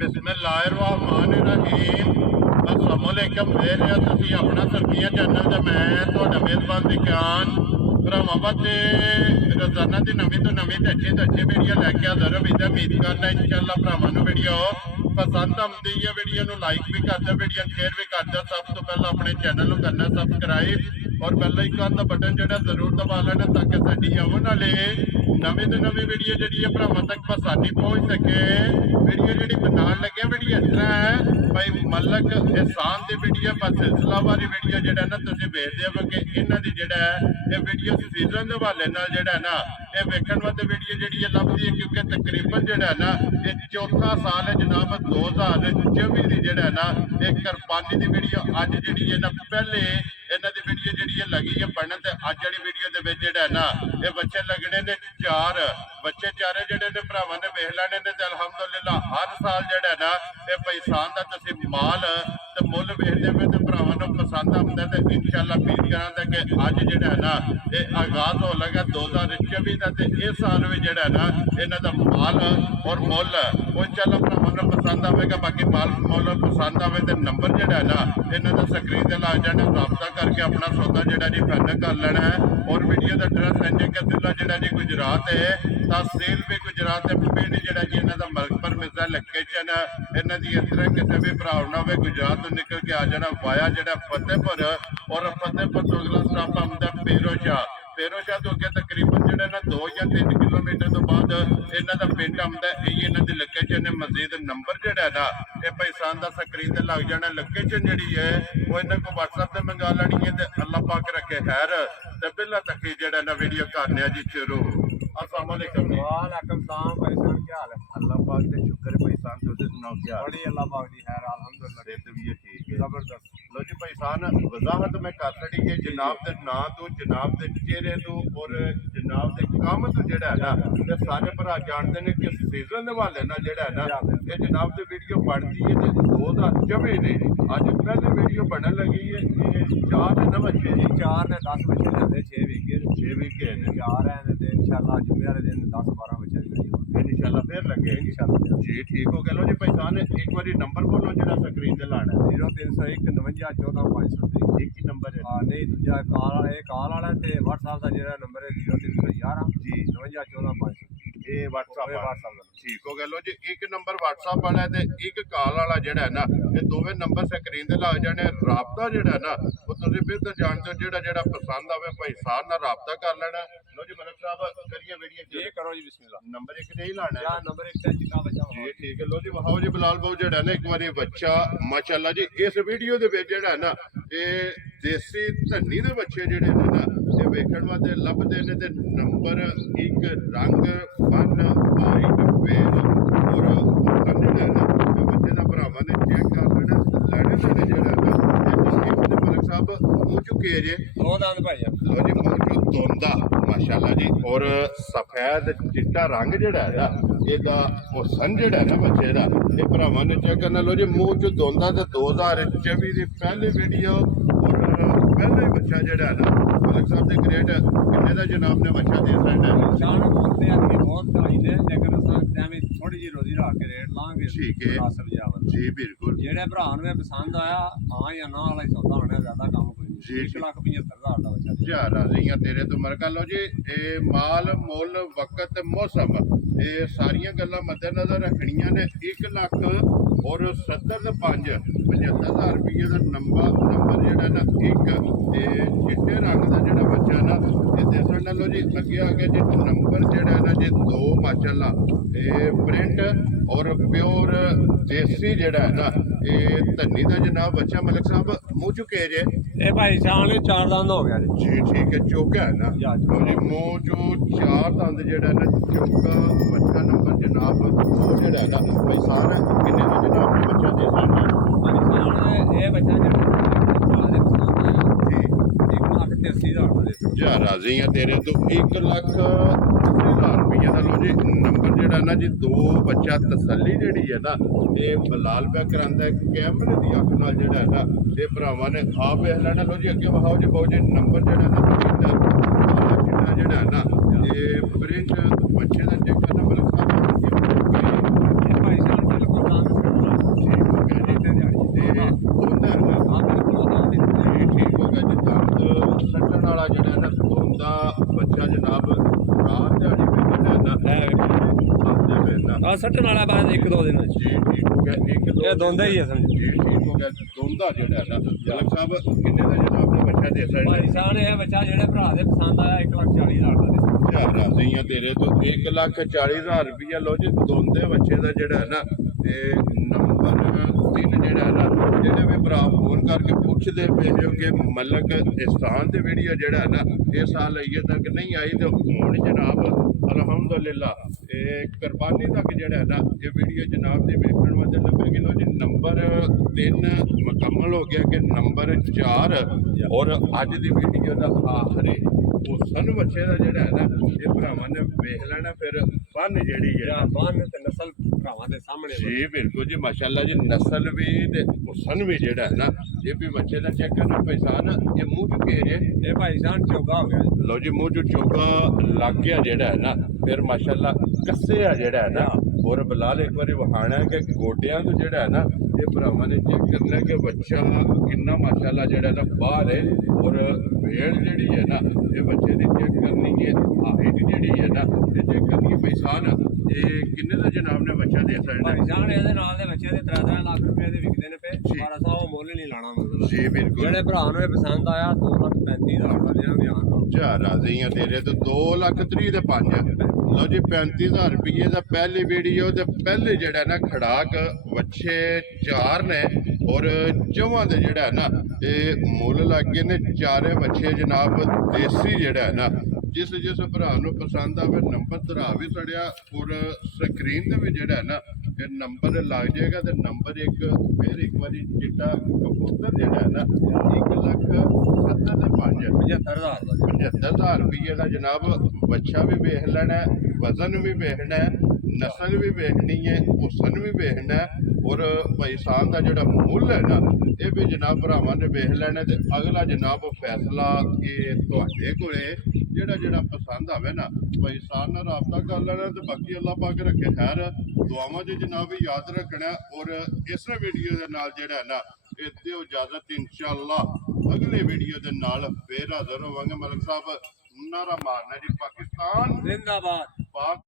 बिस्मिल्लाहिर्रहमानिर्रहीम। अस्सलामुअलैकुम। देर रहे तुसी अपना सरदियां चैनल ते मैं तुहाडा मेज़बान दिखान भरावां वास्ते रोजाना की नवीं तो नवीं ते अच्छी वीडियो लैके हाज़र होईदा। उम्मीद करना इंशाअल्लाह भरावां नूं वीडियो पसंद आउंदी है। वीडियो नूं लाइक भी कर दो, वीडियो शेयर भी कर दो। सब तो पहला अपने चैनल नूं करना सब्सक्राइब और बेल आइकन का बटन जिहड़ा जरूर दबा लेना ताकि साडी आउण वाली नवीं तो नवीं वीडियो जिहड़ी है भरावां तक आसानी पहुंच सके। वीडियो जिहड़ी बनाउण लगे वीडियो इस तरह है भाई मलक एहसान की वीडियो पर सिलसिलावारी वीडियो जिहड़ा ना तुसीं वेखदे हो कि इन्हां दी जिहड़ा है ये वीडियो सीजन के हवाले नाल जिहड़ा है ना ये वेखण वास्ते वीडियो जिहड़ी है लभदी है क्योंकि तकरीबन जिहड़ा है ना ये चौथा साल है जनाब 2024 दी जिहड़ा है ना ये कुरबानी की वीडियो अज जिहड़ी है ना पहले इन्हां दी वीडियो जिहड़ी है लगी है बनन ते अज वाली वीडियो दे विच जिहड़ा है ना ये बच्चे लगने ने चार बच्चे चारे जिहड़े ने भरावां ने वेख लैणे ने ते अलहमदुलिल्लाह हर साल जिहड़ा है ना ये पैसान दा तुसीं माल ते मुੱਲ वेखदे पे ते भरावां नूं पसंद आउंदा ते इंशाअल्लाह उम्मीद करांगा कि अज जिहड़ा है ना ये आगाज हो लगा 2024 दा ते इस साल भी जिहड़ा है ना इन्हां दा माल और मुੱਲ वो इंशाअल्लाह भरावां नूं पसंद आवेगा। बाकी माल मुੱਲ पसंद आवे ते नंबर जिहड़ा है ना इन्हां दा स्क्रीन ते लग जाना, राबता करके अपना सौदा जिहड़ा जी फाइनल कर लेना है। और वीडियो का एड्रैस है कि जिला जिहड़ा जी गुजरात है, तहसील भी गुजरात है, पिंड जिहड़ा जी इन्हां दा मलकपुर मिर्जा लोकेशन इन्हां दी इस तरह किसी भी भरा ना होवे गुजरात तो निकल के आ जाना वाया जिहड़ा फतेहपुर और फतेहपुर तो अगला स्टॉप आउंदा फेरोशाह। फेरोशाह तो अगे तकरीबन जिहड़ा ना 2 या 3 किलोमीटर तो बाद इन्हां दा पिंड आउंदा है। इन्हां दी लोकेशन है। मजीद नंबर जिहड़ा है ना ये पैसान दा स्क्रीन ते लग जाना। लोकेशन जिहड़ी है वो इन्हां को व्हाट्सएप ते मंगा लैनी है ते अल्लाह पाक रखे खैर ते बिल्ला तक जिहड़ा ना वीडियो करने जी शुरू। अस्सलाम वालेकुम। वालेकुम सलाम भाई साहब, क्या हाल है? अल्लाह पाक दे शुक्र है भाई साहब, तुसीं सुनाओ क्या हाल? बड़ी अल्लाह पाक दी खैर अल्हम्दुलिल्लाह। सेहत भी है ठीक है, जबरदस्त। लो जी भाई साहब वजाहत मैं कर छड़ी है जनाब के नां तो जनाब के चेहरे तो और जनाब के काम तो जिहड़ा है ना ये सारे भरा जानते हैं कि सीजन के हवाले नाल जिहड़ा है ना ये जनाब की वीडियो बनती है तो 2024 ने अज पहले वीडियो बनने लगी है। ये 4 ने ना बच्चे जी 4 ने 10 बच्चे लेंदे 6 वीके 6 वीके ने 4 हैं ते इंशाअल्लाह जुमे वाले दिन 10-12 बच्चे इंशाअल्लाह फिर लगे इंशाअल्लाह जी ठीक हो गया। लो जी पहचान एक बार नंबर बोलो जो स्क्रीन से लाना 0301 59 14 530 एक ही नंबर है। हाँ नहीं दूजा कॉल वाला ते व्हाट्सएप का जो नंबर है 0311 जी 59 14 530 ये व्हाट्सएप व्हाट्सएप ठीक हो गया। लो जी एक नंबर व्हाट्सएप वाला है एक कॉल वाला जिहड़ा है ना ये दोवें नंबर स्क्रीन ते लग जाने। राबता जिहड़ा है ना वो तुसीं फिर तो जानते हो जिहड़ा पसंद आवे भाई साहब नाल राबता कर लेना। लो जी मलिक साहब करिए वीडियो ये करो जी बिस्मिल्लाह। नंबर 1 ते ही लाना है। नंबर 1 ते चिट्टा बच्चा जी ठीक है। लो जी वहाओ जी बिलाल भाऊ जिहड़ा ना एक बारी बच्चा माशाअल्लाह जी इस वीडियो दे विच जिहड़ा है ना ये देसी धन्नी दे बच्चे जिहड़े ने ना ये वेखण वास्ते लभदे ने ते नंबर 1 रंग बन वाइट वेल और जिहड़ा है ना बच्चे दा भरावां ने चेक कर लेना लैणे जिहड़ा है ना मलिक साहब मुंह चुके जे दो दांत भाई लो जी मुंह चो दोंदा माशाअल्लाह जी और सफेद चिट्टा रंग जिहड़ा है ना ਇਹਦਾ ਉਹ ਸਨ ਜਿਹੜਾ ਹੈ ਨਾ ਬੱਚੇ ਦਾ ਇਹ ਭਰਾਵਾਂ ਨੇ ਚੈੱਕ ਕਰਨਾ। ਲੋ ਜੀ ਮੂੰਹ ਚ ਦੋਂਦਾ ਤੇ 2024 ਦੀ ਪਹਿਲੀ ਵੀਡੀਓ ਔਰ ਪਹਿਲਾ ਹੀ ਬੱਚਾ ਜਿਹੜਾ ਹੈ ਨਾ ਮਲਿਕ ਸਾਹਿਬ ਦੇ ਗ੍ਰੇਡ ਕਿੰਨੇ ਦਾ ਜਨਾਬ ਨੇ ਬੱਚਾ ਦੇ ਸਕਦਾ ਹੈ? शान बोलते हैं कि बहुत ढाई ने लेकिन असां टाइम थोड़ी जी रोजी रख के रेट लांगे ठीक है मुनासिब जिहा जी बिल्कुल जेड़े भरा ने पसंद आया हाँ या ना वाला ही सौदा होना ज्यादा काम कोई जी, नहीं। 1,75,000 ਦਾ ਬੱਚਾ जा राजियां तेरे तो मरका। लो जी माल मुल वक्त मौसम ये सारिया गल्लां मद्देनजर रखनियां ने 1,70,5 और 75,000 रुपये का नंबर जिहड़ा ना एक चिट्टे रंग का जिहड़ा बच्चा ना ये देसन लो जी अगे आगे जी नंबर जिहड़ा ना जी 2 माशाअल्लाह ये प्रिंट और प्योर देसी जिहड़ा है ना ये धन्नी का जनाब बच्चा मलिक साहब मुँह चुके जे ए भाई शान 4 दंद हो गया जी ठीक है चौका है ना लो जी मुँह जो 4 दंद जिहड़ा ना चौका बच्चा नंबर जनाब वो जिहड़ा है ना भाई सारा किन्ने का जनाब बच्चा दे सकदा ये बच्चा जो जी 1,83,000 ਦਾ जा राजी हैं तेरे तो 1,80,000 रुपये का लो जी नंबर जिहड़ा ना जी 2 बच्चा तसल्ली जिहड़ी है ना ये बलाल पे करांदा कैमरे की अख नाल जिहड़ा है ना ये भरावां ने आप वेख लेना। लो जी अगे वहाओ जी बहुत जी नंबर जिहड़ा ना जिहड़ा है ना ये प्रिंट बच्चे का चेक करना मलिक साहब भाई शान बिल्कुल ਸੱਟਣ ਵਾਲਾ ਬਾਅਦ 1-2 ਦਿਨਾਂ ਚ ਜੀ ਠੀਕ ਹੋ ਗਿਆ ਇੱਕ ਦੋ ਇਹ ਦੋਂਦਾ ਹੀ ਹੈ ਸਮਝ ਜੀ ਠੀਕ ਹੋ ਗਿਆ ਦੋਂਦਾ ਜਿਹੜਾ ਹੈ ਨਾ ਮਲਕ ਸਾਹਿਬ ਕਿੰਨੇ ਦਾ ਜਨਾਬ ਨੇ ਬੱਚਾ ਦੇ ਸਕਦੇ ਭਾਈ ਸਾਹਿਬ ਨੇ ਇਹ ਬੱਚਾ ਜਿਹੜੇ ਭਰਾ ਦੇ ਪਸੰਦ ਆਇਆ 1,40,000 ਦਾ ਦੇ ਯਾਰ ਰਾਜ਼ੀ ਆ ਤੇਰੇ ਤੋਂ 1,40,000 ਰੁਪਇਆ ਲੋ ਜੀ ਦੋਂਦੇ ਬੱਚੇ ਦਾ ਜਿਹੜਾ ਹੈ ਨਾ ਤੇ ਨੰਬਰ 3 ਜਿਹੜਾ ਹੈ ਨਾ ਜਿਹੜੇ ਵੀ ਭਰਾ ਫੋਨ ਕਰਕੇ ਪੁੱਛਦੇ ਪਏ ਹੋ ਕਿ ਮਲਕ ਇਸਤਾਨ ਤੇ ਵੀਡੀਓ ਜਿਹੜਾ ਹੈ ਨਾ ਇਹ ਸਾਲ ਅਈਏ ਤੱਕ ਨਹੀਂ ਆਈ ਤੇ ਹੁਣ ਜਨਾਬ ਅਲਹਮਦੁਲਿਲਾ ਇਹ ਕੁਰਬਾਨੀ ਤੱਕ ਜਿਹੜਾ ਹੈ ਨਾ ਇਹ ਵੀਡੀਓ ਜਨਾਬ ਦੀ ਵੇਖਣ ਵਾਸਤੇ ਲੱਭੇਗੀ ਲੋ ਜੀ ਨੰਬਰ 3 ਮੁਕੰਮਲ ਹੋ ਗਿਆ ਕਿ ਨੰਬਰ 4 ਔਰ ਅੱਜ ਦੀ ਵੀਡੀਓ ਦਾ ਆਖਰੀ ਉਹ ਸਨ ਬੱਚੇ ਦਾ ਜਿਹੜਾ ਹੈ ਨਾ ਇਹ ਭਰਾਵਾਂ ਨੇ ਵੇਖ ਲੈਣਾ ਫਿਰ ਬੰਨ ਜਿਹੜੀ ਹੈ ਜਾਂ ਬੰਨ ਤੇ ਨਸਲ ਭਰਾਵਾਂ ਦੇ ਸਾਹਮਣੇ ਜੀ ਬਿਲਕੁਲ ਜੀ ਮਾਸ਼ਾਅੱਲਾ ਜੀ ਨਸਲ ਵੀ ਤੇ ਹੁਸਨ ਵੀ ਜਿਹੜਾ ਹੈ ਨਾ ਇਹ ਵੀ ਬੱਚੇ ਦਾ ਚੈੱਕ ਕਰਨਾ ਪਛਾਣ ਇਹ ਮੂੰਹ ਚੁੱਕੇ ਜੇ ਇਹ ਭਾਈ ਸਾਹਿਬ ਚੋਗਾ ਹੋ ਗਿਆ ਲਓ ਜੀ ਮੂੰਹ ਚ ਚੋਗਾ ਲੱਗ ਗਿਆ ਜਿਹੜਾ ਹੈ ਨਾ ਫਿਰ ਮਾਸ਼ਾਅੱਲਾ ਕੱਸੇ ਆ ਜਿਹੜਾ ਹੈ ਨਾ ਔਰ ਬਲਾਲ ਇੱਕ ਵਾਰੀ ਵਹਾਣਾ ਕਿ ਗੋਡਿਆਂ ਤੋਂ ਜਿਹੜਾ ਹੈ ਨਾ ਇਹ ਭਰਾਵਾਂ ਨੇ ਚੈੱਕ ਕਰਨਾ ਕਿ ਬੱਚਾ ਕਿੰਨਾ ਮਾਸ਼ਾਅੱਲਾ ਜਿਹੜਾ ਨਾ ਬਾਹਰ ਹੈ ਔਰ ਵੇੜ ਜਿਹੜੀ ਹੈ ਨਾ ਇਹ ਬੱਚੇ ਦੀ ਚੈੱਕ ਕਰਨੀ ਹੈ ਹਾਈਟ ਜਿਹੜੀ ਹੈ ਨਾ ਇਹ ਚੈੱਕ ਕਰਨੀ ਹੈ ਪਛਾਣ ਇਹ ਕਿੰਨੇ ਦਾ ਜਨਾਬ ਨੇ ਬੱਚਾ ਦੇ ਸਕਦਾ ਭਾਈ ਸਾਹਿਬ ਨੇ ਇਹਦੇ ਨਾਲ ਦੇ ਬੱਚੇ ਦੇ 3-3 ਲੱਖ ਰੁਪਏ ਦੇ ਵਿਕਦੇ ਨੇ ਪਏ ਜੀ। 1200 ਮੁੱਲ ਨਹੀਂ ਲਾਣਾ ਮਤਲਬ ਜੀ ਬਿਲਕੁਲ ਜਿਹੜੇ ਭਰਾ ਨੂੰ ਇਹ ਪਸੰਦ ਆਇਆ 2,35,000 ਦਾ ਜਿਹੜਾ ਵੀ ਆਉਣ ਚਾਰ ਰਾਜ਼ੀ ਆ ਤੇਰੇ ਤੋਂ 2,30,000 ਦੇ 5 ਲਓ ਜੀ 35,000 ਰੁਪਏ ਦਾ ਪਹਿਲੀ ਵੀਡੀਓ ਤੇ ਪਹਿਲੇ ਜਿਹੜਾ ਨਾ ਖੜਾਕ ਵੱਛੇ 4 ਨੇ ਔਰ ਜਵਾਂ ਦੇ ਜਿਹੜਾ ਨਾ ਇਹ ਮੁੱਲ ਲੱਗ ਗਏ ਨੇ ਚਾਰੇ ਵੱਛੇ ਜਨਾਬ ਦੇਸੀ ਜਿਹੜਾ ਹੈ ਨਾ ਜਿਸ ਭਰਾ ਨੂੰ ਪਸੰਦ ਆਵੇ ਨੰਬਰ ਧਰਾ ਵੀ ਸੜਿਆ ਔਰ ਸਕਰੀਨ ਤੇ ਵੀ ਜਿਹੜਾ ਹੈ ਨਾ ਇਹ ਨੰਬਰ ਲੱਗ ਜਾਏਗਾ ਤੇ ਨੰਬਰ ਇੱਕ ਫਿਰ ਇੱਕ ਵਾਰੀ ਚਿੱਟਾ ਕਬੂਤਰ ਜਿਹੜਾ ਹੈ ਨਾ 1,70,500 75,000 ਦਾ 75,000 ਰੁਪਏ ਦਾ ਜਨਾਬ ਬੱਚਾ ਵੀ ਵੇਖ ਲੈਣਾ ਵਜ਼ਨ ਵੀ ਵੇਖਣਾ ਨਸਲ ਵੀ ਵੇਖਣੀ ਹੈ ਹੁਸਨ ਵੀ ਵੇਖਣਾ ਔਰ ਪੈਸਾਨ ਦਾ ਜਿਹੜਾ ਮੁੱਲ ਹੈ ਨਾ ਇਹ ਵੀ ਜਨਾਬ ਭਰਾਵਾਂ ਨੇ ਵੇਖ ਲੈਣਾ ਤੇ ਅਗਲਾ ਜਨਾਬ ਫੈਸਲਾ ਇਹ ਤੁਹਾਡੇ ਕੋਲੇ ਜਿਹੜਾ ਪਸੰਦ ਆਵੇ ਨਾ ਪੈਸਾਨ ਨਾਲ ਰਾਬਤਾ ਕਰ ਲੈਣਾ ਤੇ ਬਾਕੀ ਅੱਲਾਹ ਪਾਕ ਰੱਖੇ ਖੈਰ ਦੁਆਵਾਂ 'ਚ ਜਨਾਬ ਵੀ ਯਾਦ ਰੱਖਣਾ ਔਰ ਇਸ ਵੀਡੀਓ ਦੇ ਨਾਲ ਜਿਹੜਾ ਨਾ ਇਹ ਦਿਓ ਇਜਾਜ਼ਤ ਇਨਸ਼ਾਅੱਲਾ ਅਗਲੇ ਵੀਡੀਓ ਦੇ ਨਾਲ ਫੇਰ ਹਾਜ਼ਰ ਹੋਵਾਂਗੇ ਮਲਕ ਸਾਹਿਬ ਨਾਰਾ ਮਾਰਨਾ ਜੀ ਪਾਕਿਸਤਾਨ ਜ਼ਿੰਦਾਬਾਦ ਪਾਕ